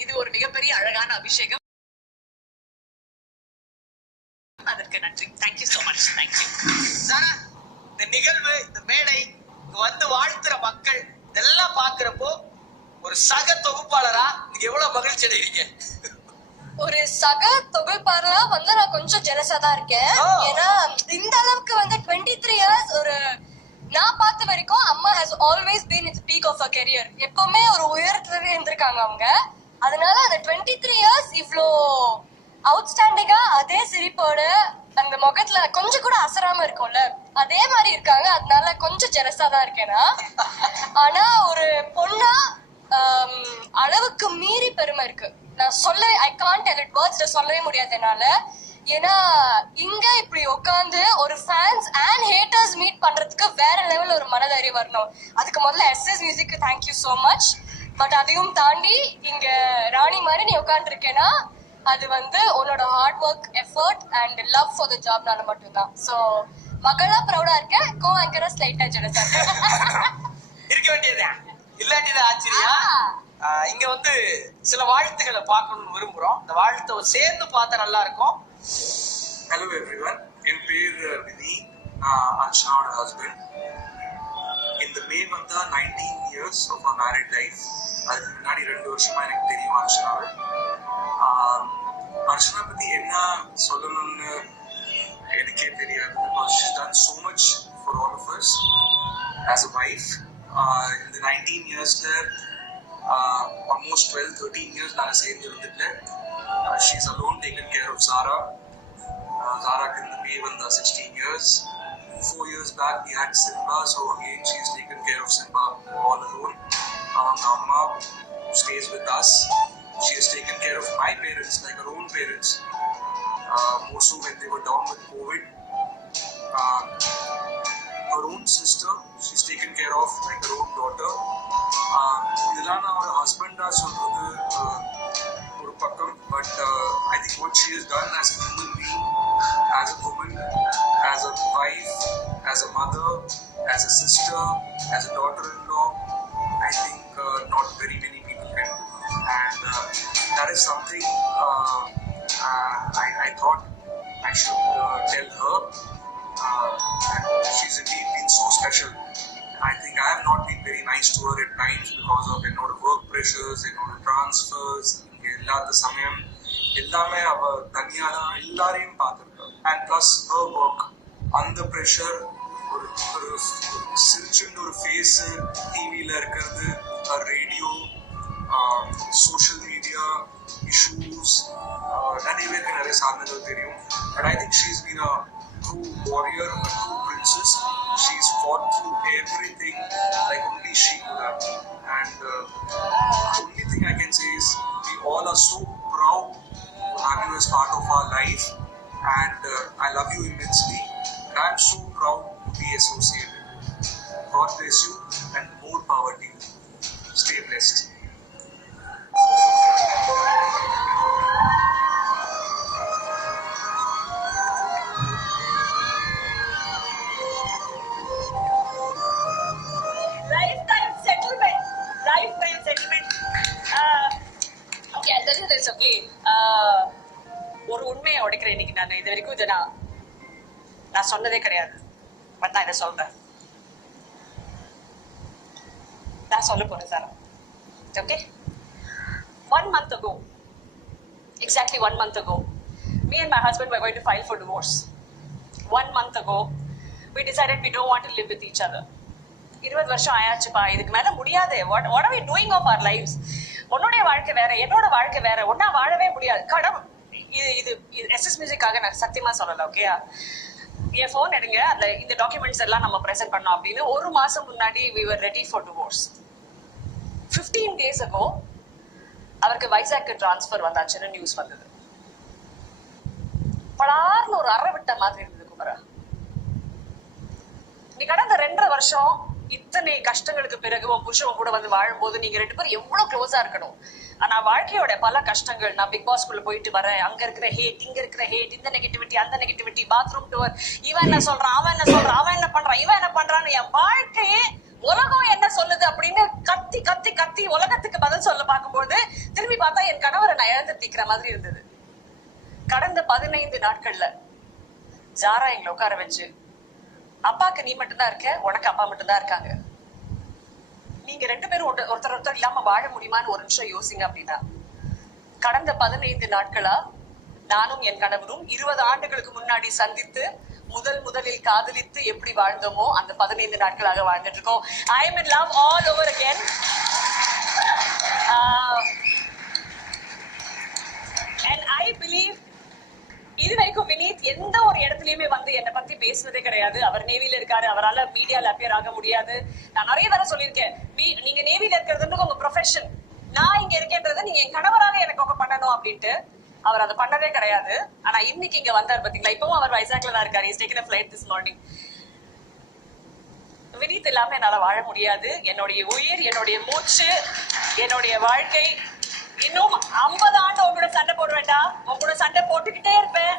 இது ஒரு மிகப்பெரிய அழகான அபிஷேகம். அதற்கு நன்றி. Thank you so much thank you Sara இந்த நிகழ்வு இந்த மேடை இங்க வந்து வாழ்த்துற மக்கள் இதெல்லாம் பாக்குறப்போ ஒரு சக தொகுப்பாளரா நீங்க எவ்வளவு மகிழ்ச்சி அடைகிறீங்க? ஒரு சக தொகுப்பாளரா வந்து நான் கொஞ்சம் ஜெலஸா தான் இருக்கேன். ஏன்னா இந்த அளவுக்கு வந்து டுவெண்ட்டி த்ரீ இயர்ஸ் ஒரு நான் பார்த்த வரைக்கும் அம்மா has always been its peak of a career எப்பவுமே ஒரு உயரத்துலவே இருந்திருக்காங்க அவங்க. அதனால அந்த டுவெண்ட்டி த்ரீ இயர்ஸ் இவ்வளோ அவுட்ஸ்டாண்டிங்கா அதே சிரிப்போட அந்த முகத்துல கொஞ்சம் கூட அசராம இருக்கும்ல அதே மாதிரி இருக்காங்க. அதனால கொஞ்சம் ஜெலஸா தான் இருக்கேனா? ஆனா ஒரு பொண்ணா அளவுக்கு மீறி பெருமை இருக்கு. நான் சொல்ல ஐ காண்ட் டெல் இட் வேர்ட்ஸ்ல சொல்லவே முடியாது என்னால. ஏன்னா இங்க இப்படி உட்காந்து ஒரு ஃபேன்ஸ் அண்ட் ஹேட்டர்ஸ் மீட் பண்றதுக்கு வேற லெவல் ஒரு மனதைரியம் வரணும். அதுக்கு முதல்ல SS music thank you so much but அதையும் தாண்டி இங்க ராணி மாதிரி நீ உட்காந்துருக்கேன்னா அது வந்து உன்னோட hard work effort and love for the ஜாப்னால மட்டும்தான். ஸோ மகளா ப்ரௌடா இருக்கேன் கோ ஆங்கரா ஸ்லைட்டா ஜெலஸா இருக்க வேண்டியதா இல்லாட்டிதான் ஆச்சரியா? இங்க வந்து சில வாழ்த்துக்களை பார்க்கணும்னு விரும்புறோம். இந்த வாழ்த்தை சேர்ந்து பார்த்தா நல்லா இருக்கும் ஹலோ எவ்ரிவன் என் பேர் Vini அர்ச்சனாவோட husband Nineteen years of a married life அதுக்கு முன்னாடி ரெண்டு வருஷமா எனக்கு தெரியும் அர்ச்சனாவை ஆஹ் அர்ச்சனா பத்தி என்ன சொல்லணும்னு எனக்கே தெரியாது because she done so much for all of us as a wife ah இந்த நைன்டீன் இயர்ஸ்ல ஆல்மோஸ்ட் டுவெல் தேர்ட்டீன் இயர்ஸ் நாங்கள் சேர்ந்து இருந்துட்டு she is alone taken care of Zara Uh, Zara in the May when the 16 years. four years back we had Simba, so again she's taken care of Simba all alone. Um, our Amma, who stays with us, she has taken care of my parents, like her own parents, uh, more so when they were down with COVID. Uh, her own sister, she's taken care of, like her own daughter. Uh, her husband, so Gurupakam, uh, but uh, I think what she has done as a human being, as a woman, as a wife, As a wife as a mother as a sister as a daughter in law I think not very many people can and that is something I I thought I should uh, tell her uh, that she's indeed been so special. I think I have not been very nice to her at times because of என்னோட work pressures, என்னோட transfers, இங்க இல்லாத சமயம் எல்லாமே அவ தனியா தான் எல்லாரையும் பார்த்துருக்கா அண்ட் ப்ளஸ் ஹர் ஒர்க் அந்த ப்ரெஷர் ஒரு ஒரு சிரிச்சுண்டு ஒரு ஃபேஸ் டிவியில் இருக்கிறது ரேடியோ சோஷியல் மீடியா இஷ்யூஸ் நிறைய பேருக்கு நிறைய சாதனைகள் தெரியும் but I think she's been a true warrior a true princess she's fought through everything like only she could have and only thing I can say is we all are so proud to have you as part of our life and uh, I love you immensely and I'm so proud to be associated. God bless you and more power to uh, you. Stay blessed. Uh, ஒரு உண்மையை உடைக்கிறேன் இன்னைக்கு நான். இது வரைக்கும் இதை நான் நான் சொன்னதே கிடையாது. பட் நான் இதை சொல்றேன். நான் சொல்ல போறேன் sir okay one month ago exactly one month ago. Me and my husband were going to file for divorce. One month ago we decided we don't want to live with each other. இருபது வருஷம் ஆயாச்சுப்பா. இதுக்கு மேல முடியாது. What what are we doing of our lifes உன்னுடைய வாழ்க்கை வேற என்னோட வாழ்க்கை வேற. ஒன்னா வாழவே முடியாது. கடம் இது இது எஸ்எஸ் மியூசிக்காக நான் சத்தியமா சொல்லல ஓகேயா என் ஃபோன் எடுங்க. அந்த இந்த டாக்குமெண்ட்ஸ் எல்லாம் நம்ம ப்ரெசென்ட் பண்ணோம் அப்படின்னு ஒரு மாசம் முன்னாடி we were ready for divorce fifteen days ago அவருக்கு வைசாக்கு ட்ரான்ஸ்ஃபர் வந்தாச்சுன்னு நியூஸ் வந்தது. படார்னு ஒரு அறை விட்ட மாதிரி இருந்தது குமரா. நீ கடந்த ரெண்டரை வருஷம் இத்தனை கஷ்டங்களுக்கு பிறகு உன் புருஷன் கூட வந்து வாழும்போது நீங்க ரெண்டு பேரும் எவ்வளவு க்ளோஸா இருக்கணும்? ஆனா வாழ்க்கையோட பல கஷ்டங்கள் நான் பிக் பாஸ்குள்ள போயிட்டு வரேன் அங்க இருக்கிற ஹேட் இங்க இருக்கிற ஹேட் இந்த நெகட்டிவிட்டி அந்த நெகட்டிவிட்டி பாத்ரூம் டோர் இவன் என்ன சொல்றான் அவன் என்ன சொல்றான் அவன் என்ன பண்றான் இவன் என்ன பண்றான்னு என் வாழ்க்கையே உலகம் என்ன சொல்லுது அப்படின்னு கத்தி கத்தி கத்தி உலகத்துக்கு பதில் சொல்ல பார்க்கும்போது திரும்பி பார்த்தா என் கணவரை நான் இழந்து நிக்கிற மாதிரி இருந்தது. கடந்த பதினைந்து நாட்கள்ல ஜாரா எங்களை உட்கார வச்சு அப்பாக்கு நீ மட்டும்தான் இருக்க உனக்கு அப்பா மட்டும்தான் இருக்காங்க. நீங்க ரெண்டு பேரும் ஒருத்தர் ஒருத்தர் இல்லாம வாழ முடியுமான்னு ஒரு நிமிஷம் யோசிங்க அப்படின்னா கடந்த பதினைந்து நாட்களா நானும் என் கணவரும் இருபது ஆண்டுகளுக்கு முன்னாடி சந்தித்து முதல் முதலில் காதலித்து எப்படி வாழ்ந்தோமோ அந்த பதினைந்து நாட்களாக வாழ்ந்துட்டு இருக்கோம் I am in love all over again and uh, I believe இது வரைக்கும் வினீத் எந்த ஒரு இடத்துலயுமே வந்து என்னை பத்தி பேசுனதே கிடையாது. அவர் நேவில இருக்காரு. அவரால் மீடியால அப்பியர் ஆக முடியாது. நான் நிறைய தடவை சொல்லியிருக்கேன். நீங்க நேவில இருக்கிறது உங்க ப்ரொஃபஷன் நான் இங்க இருக்கேன்றதை நீங்க என் கணவராக எனக்கு ஒக்க பண்ணணும் அப்படின்ட்டு. அவர் அதை பண்ணதே கிடையாது. ஆனா இன்னைக்கு இங்க வந்தார் பாத்தீங்களா? இப்பவும் அவர் வைசாக்ல தான் இருக்காரு. Is taken flight this morning Vineeth இல்லாம என்னால வாழ முடியாது. என்னுடைய உயிர் என்னுடைய மூச்சு என்னுடைய வாழ்க்கை. இன்னும் 50 ஆண்டு உங்களோட சண்டை போட வேண்டாம் உங்களோட சண்டை போட்டுக்கிட்டே இருப்பேன்.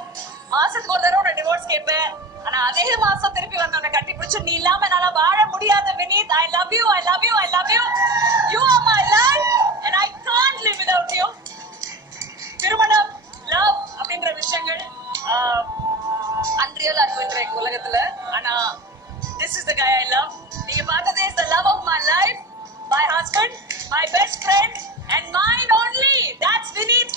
மாசத்துக்கு ஒரு தடவை டிவோர்ஸ் கேட்பேன். ஆனா அதே மாசம் திருப்பி வந்து உன்னை கட்டி பிடிச்சு நீ இல்லாம என்னால வாழ முடியாது Vineeth I love you I love you I love you you are my விஷயங்கள் அன்ரியலா இருக்கும் இன்றைய உலகத்துல. ஆனா this is the guy I love நீங்க பார்த்ததே is the love of my life my husband my best friend and mind only that's Vineeth